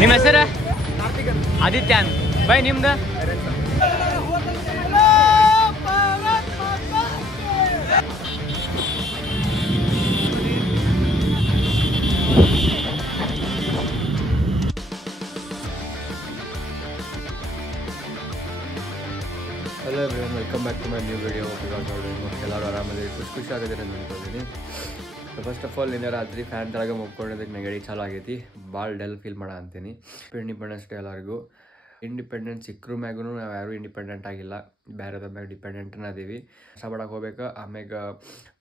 ನಿಮ್ಮ ಹೆಸರು ಆದಿತ್ಯ ಬೈ ನಿಮ್ದು hello everyone, welcome back to my new video. Because ನೋಡಿ ಎಲ್ಲರೂ ಆರಾಮಲ್ಲಿ ಖುಷಿ ಆಗಿದೆ ಅಂತ ಅಂದ್ಕೊಂಡಿದ್ದೀನಿ. ಫಸ್ಟ್ ಆಫ್ ಆಲ್ ನಿನ್ನೆ ರಾತ್ರಿ ಫ್ಯಾನ್ ತಳಗ ಮುಗ್ಕೊಂಡಿದ್ದಕ್ಕೆ ನೆಗಡಿ ಚಾಲು ಆಗೈತಿ. ಭಾಳ ಡಲ್ ಫೀಲ್ ಮಾಡ ಅಂತೀನಿ. ಇಂಡಿಪೆಂಡೆನ್ಸ್ ಡೇ ಎಲ್ಲರಿಗೂ. ಇಂಡಿಪೆಂಡೆನ್ಸ್ ಸಿಕ್ಕರು ಮ್ಯಾಗೂ ನಾವು ಯಾರೂ ಇಂಡಿಪೆಂಡೆಂಟ್ ಆಗಿಲ್ಲ, ಬೇರೆದ ಮ್ಯಾಗ ಡಿಪೆಂಡೆಂಟ್ನ ಅದೀವಿ. ಕಷ್ಟಪಡಕ್ಕೆ ಹೋಗ್ಬೇಕು. ಆಮ್ಯಾಗ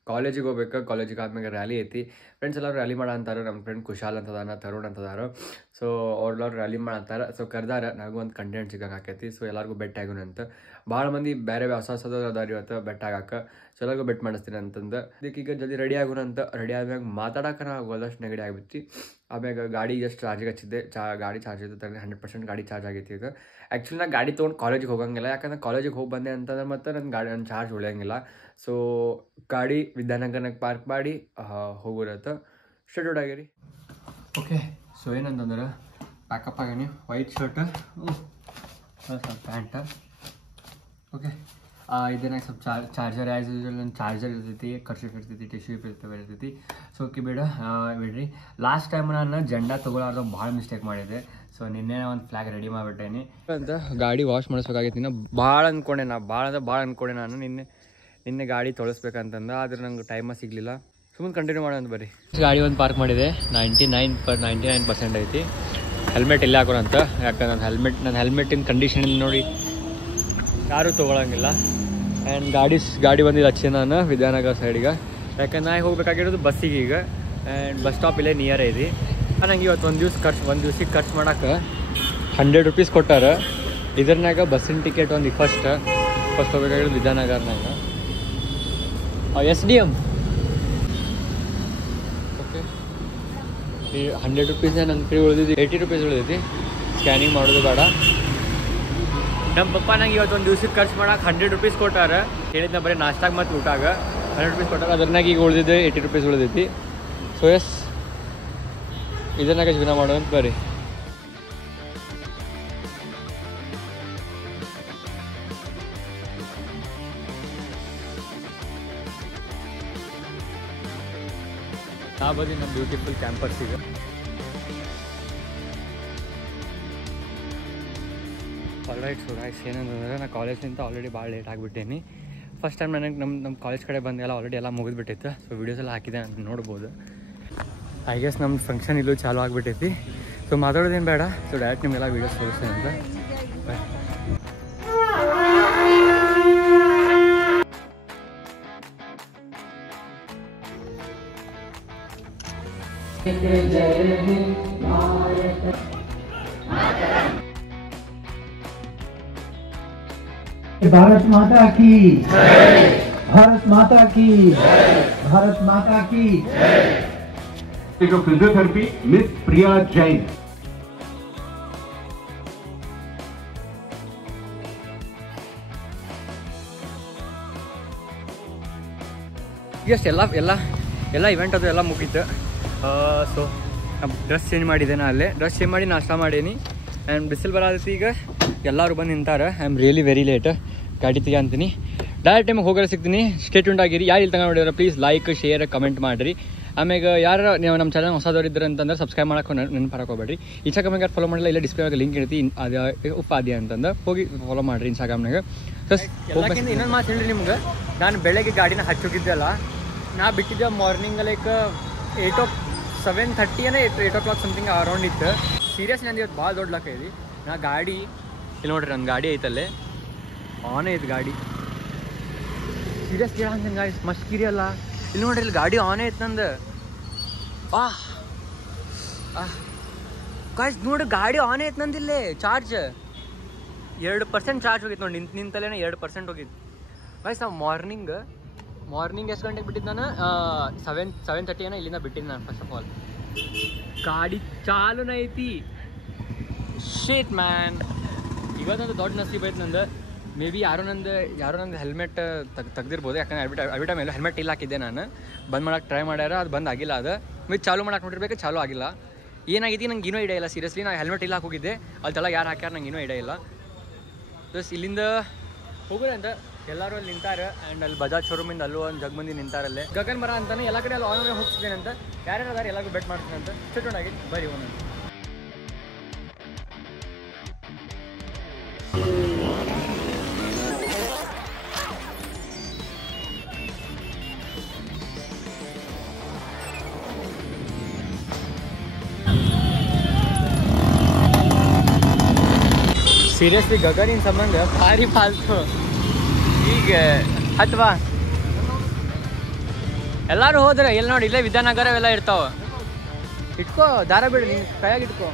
ಕಾಲೇಜಿಗೆ ಹೋಗ್ಬೇಕು. ಕಾಲೇಜಿಗೆ ಆದ್ಮೇಲೆ ರ್ಯಾಲಿ ಐತಿ. ಫ್ರೆಂಡ್ಸ್ ಎಲ್ಲರೂ ರ್ಯಾಲಿ ಮಾಡ ಅಂತಾರೆ. ನಮ್ಮ ಫ್ರೆಂಡ್ ಕುಶಾಲ್ ಅಂತದಾನ, ತರುಣ್ ಅಂತದಾರ. ಸೊ ಅವ್ರೆಲ್ಲರೂ ರ್ಯಾಲಿ ಮಾಡಂತಾರೆ. ಸೊ ಕರ್ದಾರ ನನಗೂ ಒಂದು ಕಂಟೆಂಟ್ ಸಿಗಕ್ಕೆ ಆಕೈತಿ. ಸೊ ಎಲ್ಲರಿಗೂ ಬೆಟ್ ಆಗೋಣ ಅಂತ. ಭಾಳ ಮಂದಿ ಬೇರೆ ಹೊಸದು ಅದಾರ ಇವತ್ತು ಬೆಟ್ ಆಗಕ್ಕೆ. ಸೊ ಎಲ್ಲರಿಗೂ ಬೆಟ್ ಮಾಡಿಸ್ತೀನಿ ಅಂತಂದು ಇದಕ್ಕೆ ಈಗ ಜಲ್ದಿ ರೆಡಿ ಆಗೋಣ ಅಂತ. ರೆಡಿ ಆದ್ಮ್ಯಾಗ ಮಾತಾಡೋಕೆ ನಾವು ಹೋದಷ್ಟು ನೆಗಡಿ ಆಗಿಬಿಟ್ಟು ಆಮ್ಯಾಗ ಗಾಡಿ ಜಸ್ಟ್ ಚಾರ್ಜಿಗೆ ಹಚ್ಚಿದ್ದೆ. ಗಾಡಿ ಚಾರ್ಜ್ ಇತ್ತು 100% ಗಾಡಿ ಚಾರ್ಜ್ ಆಗೈತಿ. ಈಗ ಆ್ಯಕ್ಚುಲಿ ನಾನು ಗಾಡಿ ತೊಗೊಂಡು ಕಾಲೇಜಿಗೆ ಹೋಗಂಗಿಲ್ಲ, ಯಾಕಂದ್ರೆ ಕಾಲೇಜಿಗೆ ಹೋಗಿ ಬಂದೆ ಅಂತಂದ್ರೆ ಮತ್ತೆ ನನ್ನ ಚಾರ್ಜ್ ಉಳಿಯಂಗಿಲ್ಲ. ಸೊ ಗಾಡಿ ವಿದ್ಯಾನಗರನಾಗ ಪಾರ್ಕ್ ಮಾಡಿ ಹೋಗೋರತ್ತ ಸ್ಟಾರ್ಟ್ ಆಗಿರಿ. ಓಕೆ, ಸೊ ಏನಂತಂದ್ರೆ ಪ್ಯಾಕಪ್ ಆಗೀನಿ. White shirt, pant. ಓಕೆ, ಇದನ್ನಾಗ ಸ್ವಲ್ಪ ಚಾರ್ಜರ್ ಆ್ಯಸ್ ಯೂಸ್ವಲ್ ನನ್ನ ಚಾರ್ಜರ್ ಇರ್ತೈತಿ, ಕರ್ಶಿಪ್ ಇರ್ತೈತಿ, ಟಿಶ್ಯೂ ಇರ್ತೈತಿ. ಸೊ ಓಕೆ ಬಿಡ್ರಿ. ಲಾಸ್ಟ್ ಟೈಮ್ ನಾನು ಜೆಂಡಾ ತೊಗೊಳಾರ್ದು ಭಾಳ ಮಿಸ್ಟೇಕ್ ಮಾಡಿದ್ದೆ. ಸೊ ನಿನ್ನೆ ಒಂದು ಫ್ಲಾಗ್ ರೆಡಿ ಮಾಡಿಬಿಟ್ಟೇನಿ ಅಂತ. ಗಾಡಿ ವಾಶ್ ಮಾಡಿಸ್ಬೇಕಾಗಿತ್ತು. ಇನ್ನು ಭಾಳ ಅಂದ್ಕೊಂಡೆ ನಾನು ನಿನ್ನೆ ಗಾಡಿ ತೊಳಸ್ಬೇಕಂತಂದ. ಆದ್ರೆ ನಂಗೆ ಟೈಮ ಸಿಗಲಿಲ್ಲ. ಸುಮ್ಮನೆ ಕಂಟಿನ್ಯೂ ಮಾಡೋಣ ಬರ್ರಿ. ಗಾಡಿ ಒಂದು ಪಾರ್ಕ್ ಮಾಡಿದೆ. 99% ಐತಿ. ಹೆಲ್ಮೆಟ್ ಇಲ್ಲ ಹಾಕೋಣಂತ, ಯಾಕಂದ್ರೆ ನನ್ನ ಹೆಲ್ಮೆಟಿನ ಕಂಡೀಷನ್ ನೋಡಿ ಯಾರೂ ತೊಗೊಳಂಗಿಲ್ಲ. ಆ್ಯಂಡ್ ಗಾಡಿ ಬಂದಿದ್ದು ಹಚ್ಚಿ ನಾನು ವಿದ್ಯಾನಗರ ಸೈಡಿಗೆ, ಯಾಕಂದ್ರೆ ನಾ ಹೋಗ್ಬೇಕಾಗಿರೋದು ಬಸ್ಸಿಗೆ ಈಗ. ಆ್ಯಂಡ್ ಬಸ್ ಸ್ಟಾಪ್ ಇಲ್ಲೇ ನಿಯರ್ ಐತಿ. ನಂಗೆ ಇವತ್ತು ಒಂದು ದಿವ್ಸಕ್ಕೆ ಖರ್ಚು ಮಾಡೋಕೆ 100 ರೂಪೀಸ್ ಕೊಟ್ಟಾರ. ಇದ್ರನಾಗ ಬಸ್ಸಿನ ಟಿಕೆಟ್ ಒಂದು ಫಸ್ಟ್ ಹೋಗ್ಬೇಕಾಗಿರೋದು ವಿದ್ಯಾನಗರ್ನಾಗ SDM. ಓಕೆ, ಈ 100 ರೂಪೀಸ್ ನನ್ನ ಫ್ರೀ ಉಳಿದಿದ್ದು 80 ರೂಪೀಸ್ ಉಳಿದೈತಿ. ಸ್ಕ್ಯಾನಿಂಗ್ ಮಾಡೋದು ಬೇಡ. ನಮ್ಮ ಪಪ್ಪ ನಂಗೆ ಇವತ್ತು ಒಂದು ದಿವ್ಸಕ್ಕೆ ಖರ್ಚು ಮಾಡೋಕೆ 100 ರೂಪೀಸ್ ಕೊಟ್ಟಾರ. ಹೇಳಿದ್ನ ಬರೀ ನಾಷ್ಟಾಗ ಮತ್ತು ಊಟಾಗ 100 ರೂಪೀಸ್ ಕೊಟ್ಟಾರ. ಅದ್ರನಾಗ ಈಗ ಉಳಿದಿದ್ದು 80 ರೂಪೀಸ್ ಉಳಿದೈತಿ. ಸೊ ಎಸ್, ಇದನ್ನಾಗ ಜೀವನ ಮಾಡೋಂತ ಬರ್ರಿ. ನಾ ಬದಿ ನಮ್ಮ ಬ್ಯೂಟಿಫುಲ್ ಕ್ಯಾಂಪಸ್ ಈಗ. ಆಲ್ರೈಟ್. ಸೊ ಗಾಯ್ಸ್, ಏನಂತಂದ್ರೆ ನಾನು ಕಾಲೇಜ್ನಿಂದ ಆಲ್ರೆಡಿ ಭಾಳ ಲೇಟ್ ಆಗಿಬಿಟ್ಟೇನಿ. ಫಸ್ಟ್ ಟೈಮ್ ನನಗೆ ನಮ್ಮ ಕಾಲೇಜ್ ಕಡೆ ಬಂದೆಲ್ಲ ಆಲ್ರೆಡಿ ಎಲ್ಲ ಮುಗಿದ್ಬಿಟ್ಟೈತೆ. ಸೊ ವೀಡಿಯೋಸ್ ಎಲ್ಲ ಹಾಕಿದೆ ಅಂತ ನೋಡ್ಬೋದು. ಐ ಗೆಸ್ ನಮ್ಮ ಫಂಕ್ಷನ್ ಇಲ್ಲೂ ಚಾಲು ಆಗಿಬಿಟ್ಟೈತಿ. ಸೊ ಮಾತಾಡೋದೇನು ಬೇಡ. ಸೊ ಡೈರೆಕ್ಟ್ ನಿಮಗೆಲ್ಲ ವೀಡಿಯೋಸ್ ತೋರಿಸ್ತೇನೆ ಅಂತ. भारत माता की जय, भारत माता की जय, भारत माता की जय। जो फिजियोथेरेपी मिस प्रिया जैन. ಎಸ್ ಎಲ್ಲ ಇವೆಂಟ್ ಅದು ಎಲ್ಲ ಮುಗೀತು. ಸೊ ಡ್ರೆಸ್ ಚೇಂಜ್ ಮಾಡಿದೆ. ನಾ ಅಲ್ಲೇ ಡ್ರೆಸ್ ಚೇಂಜ್ ಮಾಡಿ ನಾಷ್ಟ ಮಾಡೀನಿ. ಆ್ಯಂಡ್ ಬಿಸಿಲು ಬರತೈತಿ. ಈಗ ಎಲ್ಲರೂ ಬಂದು ನಿಂತಾರೆ. I am really very late. ಗಾಡಿ ತೆಗಿ ಅಂತೀನಿ. ಡೈರೆಕ್ಟ್ ಟೈಮಿಗೆ ಹೋಗೋರು ಸಿಗ್ತೀನಿ. ಸ್ಟೇ ಟ್ಯೂನ್ಡ್ ಆಗಿರಿ. ಯಾರು ಇಲ್ಲಿ ತಗೊಂಡು ನೋಡಿದ್ರೆ ಪ್ಲೀಸ್ ಲೈಕ್, ಶೇರ್, ಕಮೆಂಟ್ ಮಾಡಿರಿ. ಆಮ್ಯಾಗ ಯಾರು ನೀವು ನಮ್ಮ ಚಾನಲ್ ಹೊಸದವ್ರು ಇದ್ರೆ ಅಂತಂದ್ರೆ ಸಬ್ಸ್ಕ್ರೈಬ್ ಮಾಡೋಕೆ ನೆನಪು ಹೋಗ್ಬೇಡ್ರಿ. ಇನ್ಸ್ಟಾಗ್ರಾಮ್ನಾಗ ಫಾಲೋ ಮಾಡಿಲ್ಲ, ಇಲ್ಲ ಡಿಸ್ಪ್ಲೇಗೆ ಲಿಂಕ್ ಇರ್ತಿ. ಅದು ಉಪಾಧ್ಯ ಅಂತಂದು ಹೋಗಿ ಫಾಲೋ ಮಾಡಿರಿ ಇನ್ಸ್ಟಾಗ್ರಾಮ್ನಾಗ. ಇನ್ನೊಂದು ಮಾತು ಹೇಳ್ರಿ ನಿಮ್ಗೆ. ನಾನು ಬೆಳಗ್ಗೆ ಗಾಡಿನ ಹಚ್ಚೋಗಿದ್ದೆಲ್ಲ. ನಾ ಬಿಟ್ಟಿದ್ದೆ morning like 7:30 8 o'clock something around ಇತ್ತು. ಸೀರಿಯಸ್ ನಂದು ಇವತ್ತು ಭಾಳ ದೊಡ್ಡ ಲಕ್ಕ ಇದೆ. ನಾ ಗಾಡಿ ಇಲ್ಲಿ ನೋಡ್ರಿ, ನನ್ನ ಗಾಡಿ ಐತಲ್ಲೇ ಆನ್ ಐತೆ ಗಾಡಿ. ಸೀರಿಯಸ್ ಗಿಡ ಅಂತೀನಿ ಗಾಡಿ, ಮಸ್ತ್ ಗಿರಿ ಅಲ್ಲ. ಇಲ್ಲಿ ನೋಡ್ರಿ, ಇಲ್ಲಿ ಗಾಡಿ ಆನ್ ಐತೆ ನಂದು. ಗಾಯ್ಸ್ ನೋಡ್ರಿ, ಗಾಡಿ ಆನ್ ಐತೆ ನಂದಿಲ್ಲೇ. ಚಾರ್ಜ್ 2% ಚಾರ್ಜ್ ಹೋಗಿತ್ತು ನೋಡಿ. ನಿಂತಲ್ಲೇ 2% ಹೋಗಿತ್ತು. ಗಾಯ್ಸ್ ನಾವು ಮಾರ್ನಿಂಗ್ ಎಷ್ಟು ಗಂಟೆಗೆ ಬಿಟ್ಟಿದ್ದು ನಾನು? 7:30 ಇಲ್ಲಿಂದ ಬಿಟ್ಟಿದ್ದು ನಾನು. ಫಸ್ಟ್ ಆಫ್ ಆಲ್ ಗಾಡಿ ಚಾಲೂನ ಐತಿ. ಶೇಟ್ ಮ್ಯಾನ್, ಇವತ್ತೊಂದು ದೊಡ್ಡ ನಸೀಬ್ ಐತೆ ನಂದು. ಮೇ ಬಿ ಯಾರೋ ನಂದು ಹೆಲ್ಮೆಟ್ ತೆಗ್ದಿರ್ಬೋದು. ಯಾಕಂದ್ರೆ ಅವಿಟ ಮೇಲೆ ಹೆಲ್ಮೆಟ್ ಇಲ್ಲ ಹಾಕಿದ್ದೆ ನಾನು. ಬಂದ್ ಮಾಡೋಕೆ ಟ್ರೈ ಮಾಡ್ಯಾರ, ಅದು ಬಂದ್ ಆಗಿಲ್ಲ. ಅದು ಮೀ ಚಾಲು ಮಾಡಕ್ಕೆ ನೋಡಿರ್ಬೇಕು, ಚಾಲು ಆಗಿಲ್ಲ. ಏನಾಗೈತಿ ನಂಗೆ ಇನ್ನೂ ಐಡಿಯಾ ಇಲ್ಲ ಸೀರಿಯಸ್ಲಿ. ನಾನು ಹೆಲ್ಮೆಟ್ ಇಲ್ಲ ಹೋಗಿದ್ದೆ, ಅಲ್ಲಿ ತಳ ಯಾರು ಹಾಕ್ಯಾರ ನಂಗೆ ಇನ್ನೂ ಐಡಿಯಾ ಇಲ್ಲ. ಪ್ಲಸ್ ಇಲ್ಲಿಂದ ಹೋಗೋದಂತ ಎಲ್ಲರೂ ಅಲ್ಲಿ ನಿಂತಾರೆ. ಆ್ಯಂಡ್ ಅಲ್ಲಿ ಬಜಾಜ್ ಶೋರೂಮಿಂದ ಅಲ್ಲೂ ಒಂದು ಜಗ್ ಮಂದಿ ನಿಂತಾರಲ್ಲಿ. ಗಗನ್ ಮರ ಅಂತಾನೆ ಎಲ್ಲ ಕಡೆ ಅಲ್ಲಿ ಆನ್ಲೈನ್ ಹೋಗ್ತಿದ್ದೇನೆ ಅಂತ, ಯಾರ್ಯಾರು ಅದಾರೆ ಎಲ್ಲರಿಗೂ ಬೆಟ್ ಮಾಡ್ತೀನಿ ಅಂತ. ಚಿಟ್ಟೊಂಡಾಗಿ ಬರೀ ಒಂದೊಂದು ಸೀರಿಯಸ್ಲಿ ಗಗನಿನ ಸಂಬಂಧ ಭಾರಿ ಫಾಲ್ತು. ಈಗ ಹತ್ವಾ ಎಲ್ಲರೂ ಹೋದ್ರೆ ಎಲ್ಲಿ ನೋಡಿ ಇಲ್ಲೇ ವಿದ್ಯಾನಗರ ಅವೆಲ್ಲ ಇರ್ತಾವ. ಇಟ್ಕೋ ದಾರ ಬಿಡು, ನಿನ್ ಕೈಯಾಗ ಇಟ್ಕೋ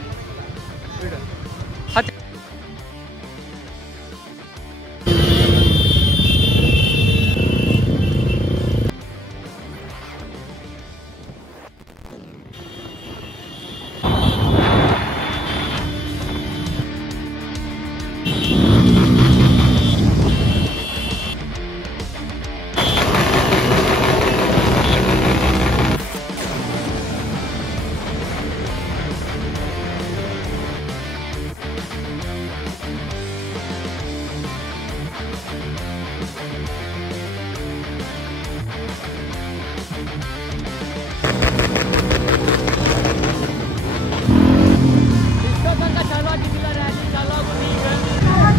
ಬಿಡು. ಹತ್ತು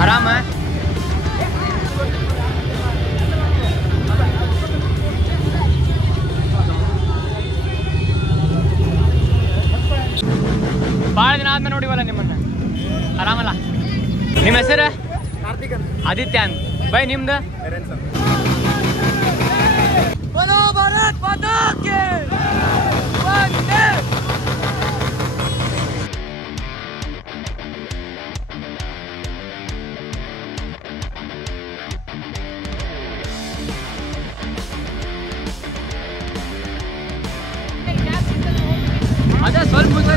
ಆರಾಮ. ಭಾಳ ದಿನ ಆದ್ಮೇಲೆ ನೋಡಿವಲ್ಲ ನಿಮ್ಮನ್ನ. ಆರಾಮಲ್ಲ? ನಿಮ್ಮ ಹೆಸರು? ಕಾರ್ತಿಕ್ ಅಂತ. ಆದಿತ್ಯ ಅಂತ. ಬೈ ನಿಮ್ದು? ಅದೇ ಸ್ವಲ್ಪ ಮುಂದೆ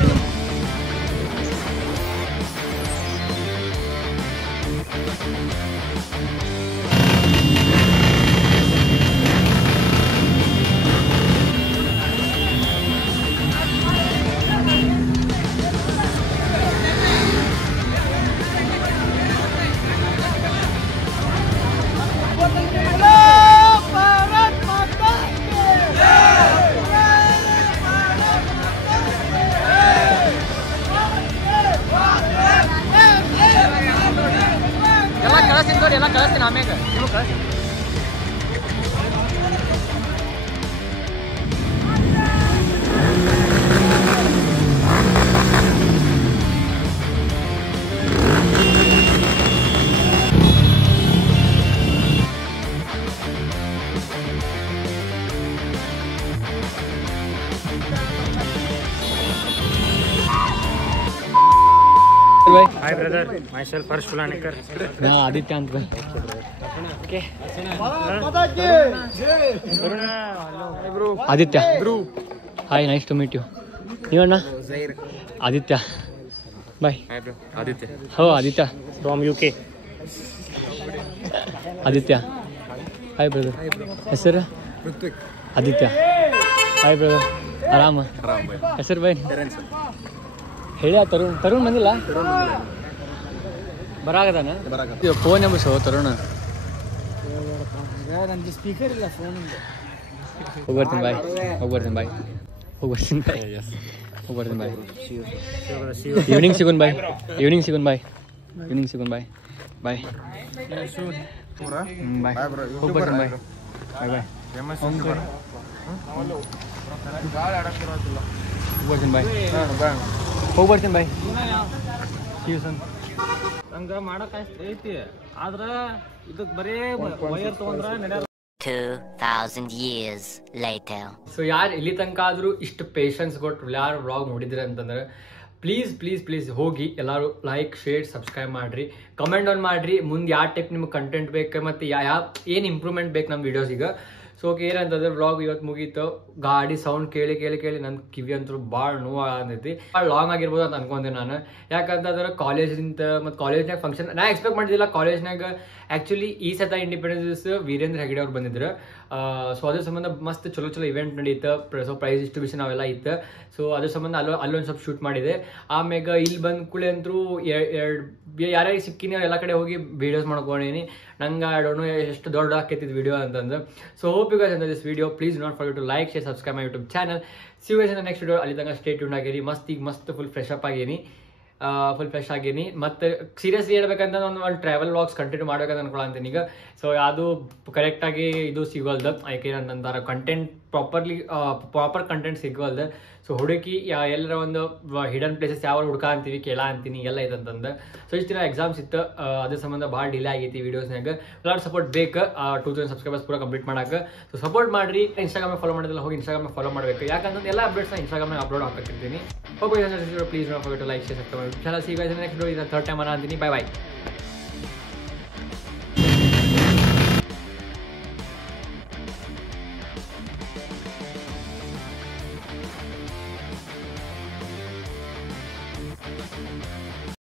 ಎಲ್ಲ ಕಳಿಸ್ತೀನಿ ಆಮೇಲೆ. ನೀವು ಕಳಿಸ್ತೀನಿ. Hi brother, myself Harsh Fulanikar. Aditya ಅಂತ ಬೈ. Okay Aditya. Hi, nice to meet you. ನೀವಣ್ಣ? ಆದಿತ್ಯ. ಬಾಯ್. ಆದಿತ್ಯ. ಹೋ Aditya From UK. Aditya. Hi brother. ಹೆಸರು? ಆದಿತ್ಯ. Hi brother. ಆರಾಮ? ಹೆಸರು ಬೈ? ಹೇಳಿ. ತರುಣ್ ಬಂದಿಲ್ಲ? ಬರಾಗದಾನ? ಫೋನ್ ಎಂಬಸೋ ತರುಣ. ನಂದು ಸ್ಪೀಕರ್ ಇಲ್ಲ ಫೋನ್. ಹೋಗ್ಬರ್ತೀನಿ ಬಾಯ್. ಹೋಗ್ಬರ್ತೀನಿ ಬಾಯ್. ಹೋಗ್ಬರ್ತೀನಿ ಬಾಯ್. ಹೋಗ್ಬರ್ತೀನಿ ಬಾಯ್. ಈವ್ನಿಂಗ್ ಸಿಗೋನ್ ಬಾಯ್. ಈವ್ನಿಂಗ್ ಸಿಗೋನ್ ಬಾಯ್. ಈವ್ನಿಂಗ್ ಸಿಗೋನ್ ಬಾಯ್. ಬಾಯ್ ಬಾಯ್. ಹೋಗ್ಬರ್ತೀನಿ ಬಾಯ್. ಬಾಯ್ ಬಾಯ್. ಹೋಗ್ಬರ್ತೀನಿ ಬಾಯ್. ಹೋಗ್ಬರ್ತೀನಿ ಬಾಯ್. ಹಂಗ ಮಾಡಕ್ ಐತಿ ಆದ್ರ ಇದಕ್ ಬರೇ ವೈರ್ ತಗೊಂಡ್ರ ನಡೆಯಲ್ಲ. 2000 years later. ಸೊ ಯಾರು ಇಲ್ಲಿ ತನಕ ಆದರೂ ಇಷ್ಟು ಪೇಷನ್ಸ್ ಕೊಟ್ಟು ಯಾರು ವ್ಲಾಗ್ ನೋಡಿದ್ರೆ ಅಂತಂದ್ರೆ ಪ್ಲೀಸ್ ಪ್ಲೀಸ್ ಪ್ಲೀಸ್ ಹೋಗಿ ಎಲ್ಲರೂ ಲೈಕ್, ಶೇರ್, ಸಬ್ಸ್ಕ್ರೈಬ್ ಮಾಡಿರಿ, ಕಮೆಂಟ್ ಆನ್ ಮಾಡಿರಿ. ಮುಂದೆ ಯಾವ ಟೈಪ್ ನಿಮ್ಗೆ ಕಂಟೆಂಟ್ ಬೇಕು ಮತ್ತು ಏನು ಇಂಪ್ರೂವ್ಮೆಂಟ್ ಬೇಕು ನಮ್ಮ ವೀಡಿಯೋಸಿಗೆ. ಸೊ ಓಕೆ, ಏನಂತಂದ್ರೆ ವ್ಲಾಗ್ ಇವತ್ತು ಮುಗೀತು. ಗಾಡಿ ಸೌಂಡ್ ಕೇಳಿ ಕೇಳಿ ಕೇಳಿ ನನ್ನ ಕಿವಿ ಅಂತೂ ಭಾಳ ನೋವು ಆಗತೈತಿ. ಭಾಳ ಲಾಂಗ್ ಆಗಿರ್ಬೋದು ಅಂತ ಅನ್ಕೊಂಡೆ ನಾನು. ಯಾಕಂತಂದ್ರೆ ಕಾಲೇಜಿಂದ ಮತ್ತು ಕಾಲೇಜ್ನಾಗ ಫಂಕ್ಷನ್ ನಾ ಎಕ್ಸ್ಪೆಕ್ಟ್ ಮಾಡಿದ್ದಿಲ್ಲ. ಕಾಲೇಜ್ನಾಗ ಆ್ಯಕ್ಚುಲಿ ಈ ಸತ ಇಂಡಿಪೆಂಡೆನ್ಸ್ ವೀರೇಂದ್ರ ಹೆಗಡೆ ಅವ್ರು ಬಂದಿದ್ರು. ಸೊ ಅದ್ರ ಸಂಬಂಧ ಮಸ್ತ್ ಚಲೋ ಚಲೋ ಇವೆಂಟ್ ನಡೀತು. ಸೊ ಪ್ರೈಸ್ ಡಿಸ್ಟ್ರಿಬ್ಯೂಷನ್ ಅವೆಲ್ಲ ಇತ್ತು. ಸೊ ಅದ್ರ ಸಂಬಂಧ ಅಲ್ಲೊಂದು ಸ್ವಲ್ಪ ಶೂಟ್ ಮಾಡಿದೆ. ಆಮ್ಯಾಗ ಇಲ್ಲಿ ಬಂದ ಕೂಡಲೇ ಅಂತೂ ಯಾರ್ಯಾರಿಗೆ ಸಿಕ್ಕಿನಿ ಎಲ್ಲ ಕಡೆ ಹೋಗಿ ವೀಡಿಯೋಸ್ ಮಾಡ್ಕೊಂಡೀನಿ. ನಂಗೆ ಡೋನು ಎಷ್ಟು ದೊಡ್ಡ ಆಕೈತಿ ವಿಡಿಯೋ ಅಂತಂದು. So hope you guys enjoy this video. Please not forget to like, share, subscribe my YouTube channel. See you guys in the next video. ಅಲ್ಲಿ ತನಕ ಸ್ಟೇ ಟ್ಯೂನ್ ಆಗಿರಿ. ಮಸ್ತ್ ಫುಲ್ ಫ್ರೆಶ್ ಆಗೀನಿ. ಮತ್ತೆ ಸೀರಿಯಸ್ಲಿ ಹೇಳ್ಬೇಕಂತ ಒಂದು ಟ್ರಾವೆಲ್ ವ್ಲಾಗ್ಸ್ ಕಂಟಿನ್ಯೂ ಮಾಡ್ಬೇಕಂತ ಅನ್ಕೊಳಂತೀನಿ ಈಗ. So ಅದು ಕರೆಕ್ಟಾಗಿ ಇದು ಸಿಗೋಲ್ದು, ಯಾಕೆ ನಂತರ ಕಂಟೆಂಟ್ ಪ್ರಾಪರ್ ಕಂಟೆಂಟ್ ಸಿಗೋಲ್ದು. ಸೊ ಹುಡುಕಿ ಎಲ್ಲರ ಒಂದು ಹಿಡನ್ ಪ್ಲೇಸಸ್ ಯಾವ ಹುಡ್ಕ ಅಂತೀವಿ, ಕೇಳ ಅಂತೀನಿ ಎಲ್ಲ ಐತಂತಂದು. ಸೊ ಇಷ್ಟು ದಿನ ಎಕ್ಸಾಮ್ಸ್ ಇತ್ತು, ಅದ್ರ ಸಂಬಂಧ ಭಾಳ ಡಿಲೇ ಆಗೈತಿ ವೀಡಿಯೋಸ್ನಾಗ. ಎಲ್ಲರೂ ಸಪೋರ್ಟ್ ಬೇಕು 2000 ಸಬ್ಸ್ಕ್ರೈಬರ್ಸ್ ಪೂರ ಕಂಪ್ಲೀಟ್ ಮಾಡಕ್ಕೆ. ಸೊ ಸಪೋರ್ಟ್ ಮಾಡಿರಿ. ಇನ್ಸ್ಟಾಗ್ರಾಮ್ ಫಾಲೋ ಮಾಡಿದ್ರೆ ಹೋಗಿ ಇನ್ಸ್ಟಾಗ್ರಾಮ್ ಫಾಲೋ ಮಾಡಬೇಕು, ಯಾಕಂತಂದ್ರೆ ಎಲ್ಲ ಅಪ್ಡೇಟ್ಸ್ನ ಇನ್ಸ್ಟಾಗ್ರಾಮ್ನಾಗ ಅಪ್ಲೋಡ್ ಹಾಕಿರ್ತೀನಿ. ಹೋಗಿ please not forget to like, share, subscribe. See you guys in the next video. ಇದು ಥರ್ಡ್ ಟೈಮ್ ಅಂತೀನಿ. ಬೈ.